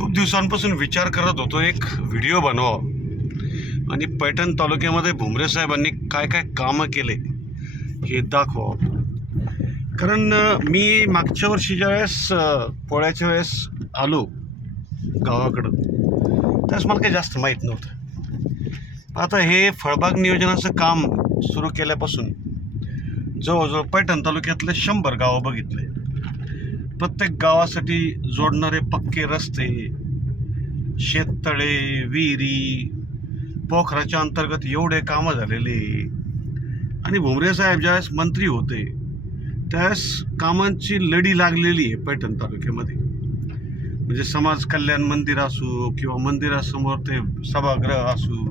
खूप दिवसांपासून विचार करत होतो एक व्हिडिओ बनवावा आणि पैठण तालुक्यामध्ये भुमरे साहेबांनी काय काय कामं केले हे दाखवावं. कारण मी मागच्या वर्षी ज्यावेळेस पोळ्याच्या वेळेस आलो गावाकडं त्यावेळेस मला काही जास्त माहीत नव्हतं. आता हे फळबाग नियोजनाचं काम सुरू केल्यापासून जवळजवळ पैठण तालुक्यातले 100 गावं बघितले. प्रत्येक गावासाठी जोडणारे पक्के रस्ते, शेततळे, विहिरी, पोखराच्या अंतर्गत एवढे कामं झालेले. आणि भुमरे साहेब ज्यावेळेस मंत्री होते त्यावेळेस कामांची लढी लागलेली आहे पैठण तालुक्यामध्ये. म्हणजे समाज कल्याण मंदिर असो किंवा मंदिरासमोर ते सभागृह असो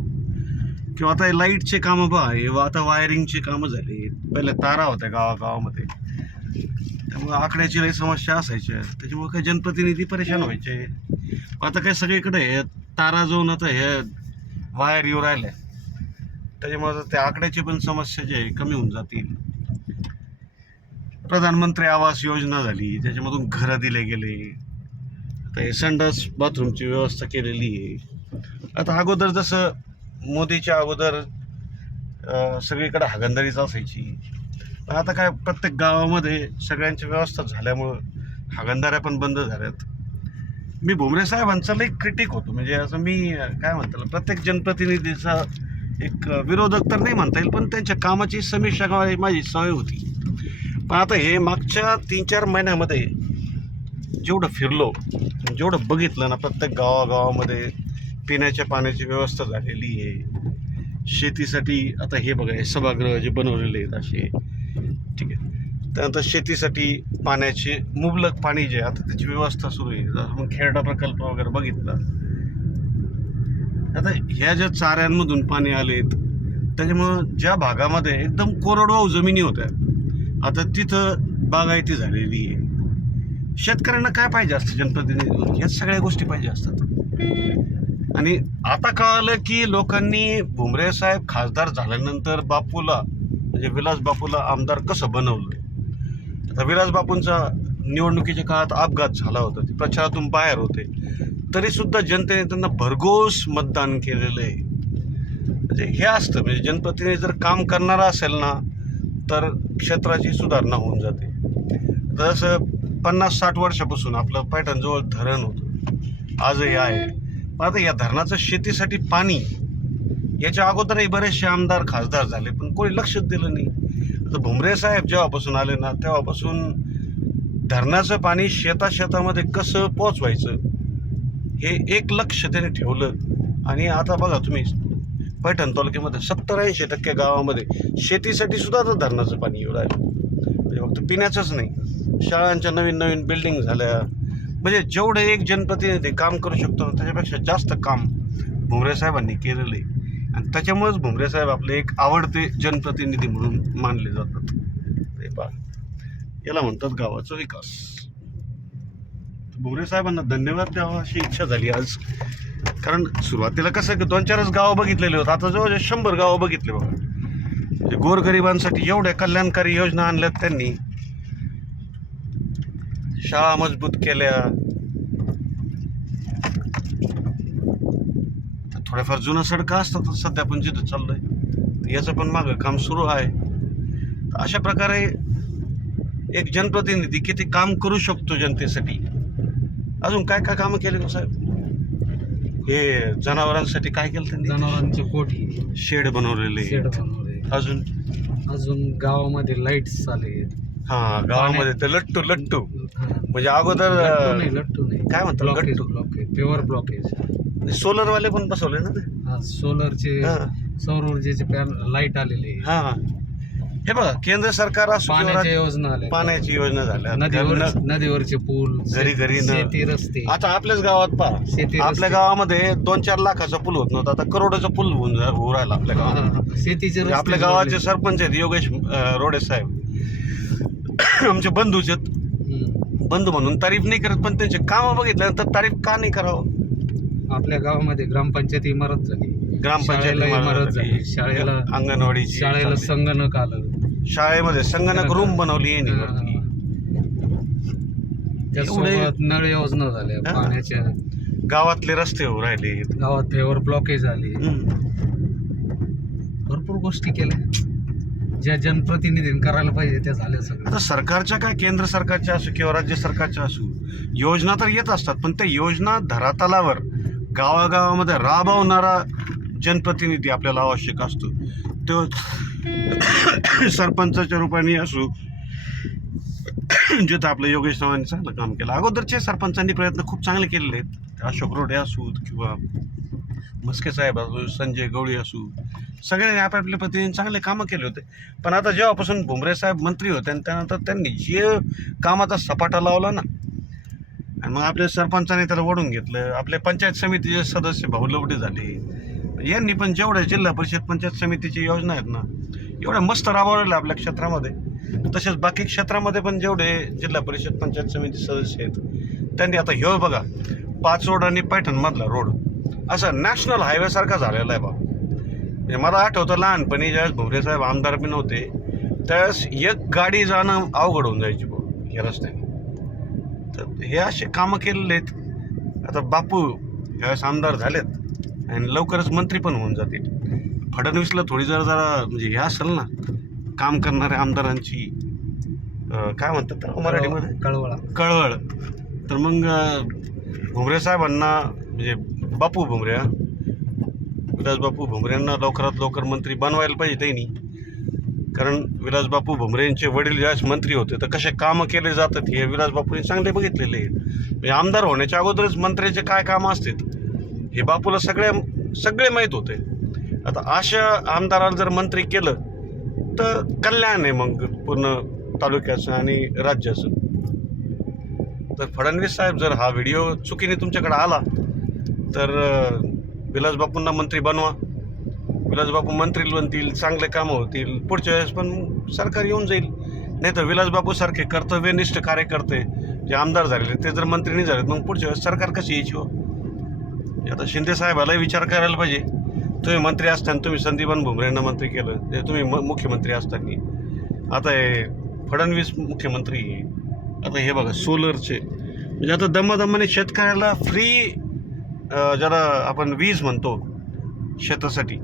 किंवा आता लाईटचे कामं पहा, आता वायरिंगचे कामं झाले. पहिले तारा होत्या गावागावामध्ये, त्यामुळे आकड्याची लई समस्या असायच्या, त्याच्यामुळे काही जनप्रतिनिधी परेशान व्हायचे. आता काय सगळीकडे हे तारा जाऊन आता हे वायर येऊ राहिल्या, त्याच्यामुळे त्या आकड्याची पण समस्या जे आहे कमी होऊन जातील. प्रधानमंत्री आवास योजना झाली, त्याच्यामधून घरं दिले गेले. आता हे संडास बाथरूमची व्यवस्था केलेली आहे. आता अगोदर जसं मोदीच्या अगोदर सगळीकडे हागंदारीच असायची, पण आता काय प्रत्येक गावामध्ये सगळ्यांची व्यवस्था झाल्यामुळं हागंदाऱ्या पण बंद झाल्यात. मी भुमरे साहेबांचा लई क्रिटिक होतो. म्हणजे असं मी काय म्हणतो, प्रत्येक जनप्रतिनिधीचा एक विरोधक तर नाही म्हणता येईल, पण त्यांच्या कामाची समीक्षा करायची माझी सवय होती. पण आता हे मागच्या 3-4 महिन्यामध्ये जेवढं फिरलो, जेवढं बघितलं ना, प्रत्येक गावागावामध्ये पिण्याच्या पाण्याची व्यवस्था झालेली आहे. शेतीसाठी आता हे बघा, हे सभागृह जे बनवलेले आहेत असे, ठीक आहे. त्यानंतर शेतीसाठी पाण्याचे मुबलक पाणी जे आता त्याची व्यवस्था सुरू आहे. मग खेरडा प्रकल्प वगैरे बघितला. आता ह्या ज्या चाऱ्यांमधून पाणी आलेत त्याच्यामुळं ज्या भागामध्ये एकदम कोरडवाहू जमिनी होत्या आता तिथं बागायती झालेली आहे. शेतकऱ्यांना काय पाहिजे असतं जनप्रतिनिधी, ह्याच सगळ्या गोष्टी पाहिजे असतात. आणि आता कळालं की लोकांनी भुमरे साहेब खासदार झाल्यानंतर बापूला म्हणजे विलास बापूला आमदार कसं बनवलं. आता विलास बापूंचा निवडणुकीच्या काळात अपघात झाला होता, ते प्रचारातून बाहेर होते, तरीसुद्धा जनतेने त्यांना भरघोस मतदान केलेलं आहे. म्हणजे हे असतं, म्हणजे जनप्रतिनिधी जर काम करणारा असेल ना तर क्षेत्राची सुधारणा होऊन जाते. जसं 50-60 वर्षापासून आपलं पैठणजवळ धरण होतं, आजही आहे. पण आता या धरणाचं शेतीसाठी पाणी याच्या अगोदरही बरेचसे आमदार खासदार झाले, पण कोणी लक्षच दिलं नाही. आता भुमरे साहेब जेव्हापासून आले ना तेव्हापासून धरणाचं पाणी शेतामध्ये कसं पोचवायचं हे एक लक्ष त्याने ठेवलं. आणि आता बघा तुम्ही पैठण तालुक्यामध्ये 70-80% गावामध्ये शेतीसाठी सुद्धा आता धरणाचं पाणी येऊ राहिलं. म्हणजे फक्त पिण्याचंच नाही, शाळांच्या नवीन बिल्डिंग झाल्या. म्हणजे जेवढं एक जनप्रतिनिधी काम करू शकतो त्याच्यापेक्षा जास्त काम भुमरे साहेबांनी केलेलं आहे. आणि त्याच्यामुळेच भुमरे साहेब आपले एक आवडते जनप्रतिनिधी म्हणून मानले जातात. ते पहा, याला म्हणतात गावाचा विकास. भुमरे साहेबांना धन्यवाद द्यावा अशी इच्छा झाली आज. कारण सुरुवातीला कसं की 2-4च गावं बघितलेले होतं, आता जवळ 100 गावं बघितले बघा. म्हणजे गोरगरिबांसाठी एवढ्या कल्याणकारी योजना आणल्यात त्यांनी. शाळा मजबूत केल्या, थोड्याफार जुनं सडका असतात सध्या पण जिथं चाललंय याचं पण मागं काम सुरू आहे. अशा प्रकारे एक जनप्रतिनिधी किती काम करू शकतो जनतेसाठी. अजून काय काय कामं केले साहेब? हे जनावरांसाठी काय केलं त्यांनी? जनावरांचे कोठी, शेड बनवलेले. अजून गावामध्ये लाईट्स आले. हा, गावामध्ये ते लट्टू म्हणजे अगोदर लट्टू नाही काय म्हणतात, ब्लॉकेज, प्युअर ब्लॉकेज. सोलरवाले पण बसवले ना ते. सोलरचे, सौर ऊर्जेचे लाईट आलेले. हा, हे बघा, केंद्र सरकार असो पाण्याच्या योजना आल्या, पाण्याची योजना झाल्या, नदीवरचे पूल, घरी शेती रस्ते. आता आपल्याच गावात पहा, आपल्या गावामध्ये 2-4 लाखाचा पूल होत नव्हता, आता करोडाचा पूल होऊन राहिला आपल्या गावात. शेतीचे रस्ते. आपल्या गावाचे सरपंच आहेत योगेश रोडे साहेब, आमचे बंधूच आहेत. बंधू म्हणून तारीफ नाही करत, पण त्यांचे कामं बघितल्यानंतर तारीफ का नाही करावं. आपल्या गावामध्ये ग्रामपंचायत इमारत झाली, ग्रामपंचायत इमारत झाली, शाळेला अंगणवाडी, शाळेला संगणक आलं, शाळेमध्ये संगणक रूम बनवली आहे. त्यासोबत नळ योजना झाल्या पाण्याच्या. गावातले रस्ते हो राहिले. गावात फेवर ब्लॉकेज झाले, भरपूर गोष्टी केल्या ज्या जनप्रतिनिधींनी करायला पाहिजे त्या झाल्या सगळं. आता सरकारच्या काय, केंद्र सरकारच्या असो किंवा राज्य सरकारच्या असो, योजना तर येत असतात, पण त्या योजना धरातलावर गावागावामध्ये राबवणारा जनप्रतिनिधी आपल्याला आवश्यक असतो. तो सरपंचाच्या रूपाने असो, जिथं आपलं योगेश रावांनी चांगलं काम केलं. अगोदरचे सरपंचांनी प्रयत्न खूप चांगले केलेले आहेत. अशोक रोडे असू किंवा मस्के साहेब असू, संजय गवळी असू, सगळ्यांनी आपापल्या पद्धतीने चांगले कामं केले होते. पण आता जेव्हापासून भुमरे साहेब मंत्री होते आणि त्यानंतर त्यांनी जे कामाचा सपाटा लावला ना, आणि मग आपल्या सरपंचाने त्याला ओढून घेतलं. आपले पंचायत समितीचे सदस्य भाऊलवडे झाले. यांनी पण जेवढ्या जिल्हा परिषद पंचायत समितीची योजना आहेत ना, एवढ्या मस्त राबवलेल्या आपल्या क्षेत्रामध्ये. तसेच बाकी क्षेत्रामध्ये पण जेवढे जिल्हा परिषद पंचायत समिती सदस्य आहेत त्यांनी आता ह्यो बघा, पाचोड आणि पैठणमधला रोड असा नॅशनल हायवेसारखा झालेला आहे बा. म्हणजे मला आठवतं लहानपणी ज्यावेळेस भुमरे साहेब आमदार बी नव्हते त्यावेळेस एक गाडी जाणं अवघड होऊन जायची बा या रस्त्याने. तर हे असे कामं केलेले आहेत. आता बापू ह्यावेळेस आमदार झालेत आणि लवकरच मंत्री पण होऊन जातील. फडणवीसला थोडी जरा म्हणजे हे असेल ना, काम करणाऱ्या आमदारांची काय म्हणतात तर मराठीमध्ये कळवळ. तर मग भुमरे साहेबांना म्हणजे बापू भुमरे, विलासबापू भुमरेंना लवकरात लवकर मंत्री बनवायला पाहिजे त्यांनी. कारण विलासबापू भुमरेंचे वडील ज्यावेळेस मंत्री होते तर कसे कामं केले जातात हे विलासबापूंनी चांगले बघितलेले आहेत. म्हणजे आमदार होण्याच्या अगोदरच मंत्र्याचे काय कामं असतात हे बापूला सगळे माहीत होते. आता अशा आमदाराला जर मंत्री केलं तर कल्याण आहे मग पूर्ण तालुक्याचं आणि राज्याचं. तर फडणवीस साहेब जर हा व्हिडिओ चुकीने तुमच्याकडे आला तर विलासबापूंना मंत्री बनवा. विलासबापू मंत्री बनतील, चांगले कामं होतील, पुढच्या वेळेस पण सरकार येऊन जाईल. नाही तर विलासबापूसारखे कर्तव्यनिष्ठ कार्यकर्ते जे आमदार झालेले ते जर मंत्री नाही झालेत मग पुढच्या वेळेस सरकार कशी यायची हो. आता शिंदे साहेबालाही विचार करायला पाहिजे. तुम्ही मंत्री असताना तुम्ही संदीपान भुमरेंना मंत्री केलं, ते तुम्ही मुख्यमंत्री असताना. आता हे फडणवीस मुख्यमंत्री. आता हे बघा सोलरचे म्हणजे आता दमादमाने शेतकऱ्याला फ्री ज्याला आपण वीज म्हणतो शेतासाठी.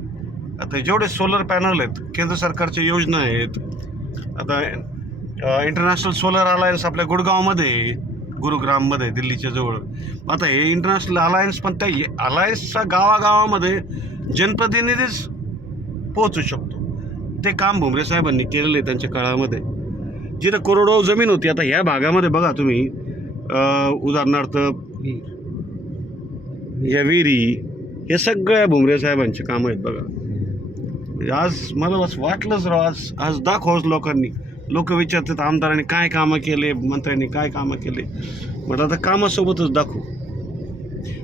आता जेवढे सोलर पॅनल आहेत, केंद्र सरकारच्या योजना आहेत. आता इंटरनॅशनल सोलर अलायन्स आपल्या गुडगावमध्ये, गुरुग्राममध्ये, दिल्लीच्या जवळ. आता हे इंटरनॅशनल अलायन्स, पण त्या अलायन्सच्या गावागावामध्ये जनप्रतिनिधीच पोहोचू शकतो. ते काम भुमरे साहेबांनी केलेलं आहे त्यांच्या काळामध्ये. जिथं करोडो जमीन होती आता ह्या भागामध्ये बघा तुम्ही, उदाहरणार्थ या विहिरी, हे सगळ्या भुमरे साहेबांचे कामं आहेत बघा. आज मला वाटलंच राव, आज दाखवाच लोकांनी. लोक विचारतात आमदारांनी काय कामं केले, मंत्र्यांनी काय कामं केले. म्हटलं आता कामासोबतच दाखवू.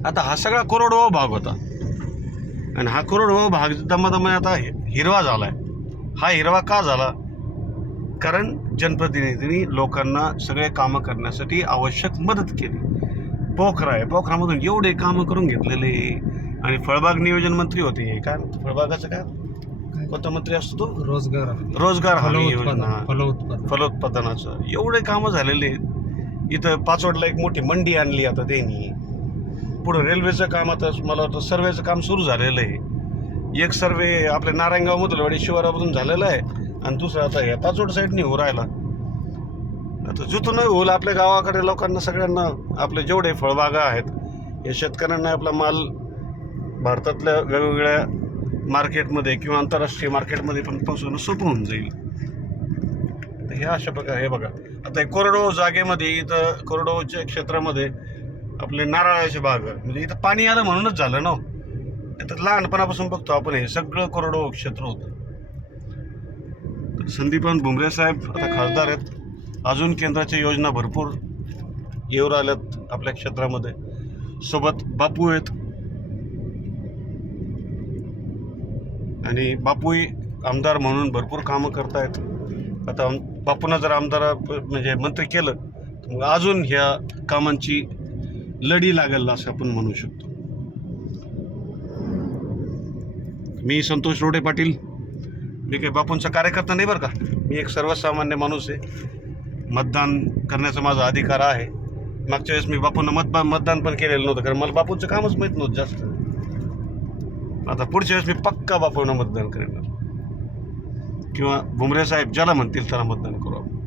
आता हा सगळा करोडो भाग होता आणि हा करोडो भाग दमादमाने आता हिरवा झाला आहे. हा हिरवा का झाला? कारण जनप्रतिनिधींनी लोकांना सगळे कामं करण्यासाठी आवश्यक मदत केली. पोखरा आहे, पोखरामधून एवढे कामं करून घेतलेले. आणि फळबाग नियोजन मंत्री होते, काय फळबागाचं काय कोणता मंत्री असतो तो? रोजगार हमी योजना, फलोत्पादनाचं एवढे कामं झालेले. इथं पाचवडला एक मोठी मंडी आणली आता त्यांनी. पुढं रेल्वेचं काम, आता मला वाटतं सर्वेचं काम सुरू झालेलं आहे. एक सर्वे आपल्या नारायणगावमधून शिवारामधून झालेला आहे आणि दुसरा आता ह्या पाचवड साईडने हो राहिला. आता जिथून होईल आपल्या गावाकडे लोकांना सगळ्यांना आपले जेवढे फळबागा आहेत या शेतकऱ्यांना आपला माल भारतातल्या वेगवेगळ्या मार्केटमध्ये किंवा आंतरराष्ट्रीय मार्केटमध्ये पण पोहोचवणं सोपं होऊन जाईल. तर हे अशा प्रकारे हे बघा, आता हे कोरडो जागेमध्ये, इथं कोरडोच्या क्षेत्रामध्ये आपले नारळाचे बाग, म्हणजे इथं पाणी आलं म्हणूनच झालं ना. तर लहानपणापासून बघतो आपण हे सगळं कोरडो क्षेत्र होतं. तर संदीपान भुमरे साहेब आता खासदार आहेत. अजून केंद्राच्या योजना भरपूर येऊ राहिल्यात आपल्या क्षेत्रामध्ये. सोबत बापू आहेत आणि बापूही आमदार म्हणून भरपूर कामं करतायत. आता बापूंना जर आमदार म्हणजे मंत्री केलं तर मग अजून ह्या कामांची लढी लागेल असं आपण म्हणू शकतो. मी संतोष रोडे पाटील. मी काही बापूंचा कार्यकर्ता नाही बरं का. मी एक सर्वसामान्य माणूस आहे. मतदान करण्याचा माझा अधिकार आहे. मागच्या वेळेस मी बापूंना मतदान पण केलेलं नव्हतं, कारण मला बापूंचं कामच माहीत नव्हतं जास्त. आता पुढच्या वेळेस मी पक्का बापूंना मतदान करेन, किंवा भुमरे साहेब ज्याला म्हणतील त्याला मतदान करू आपण.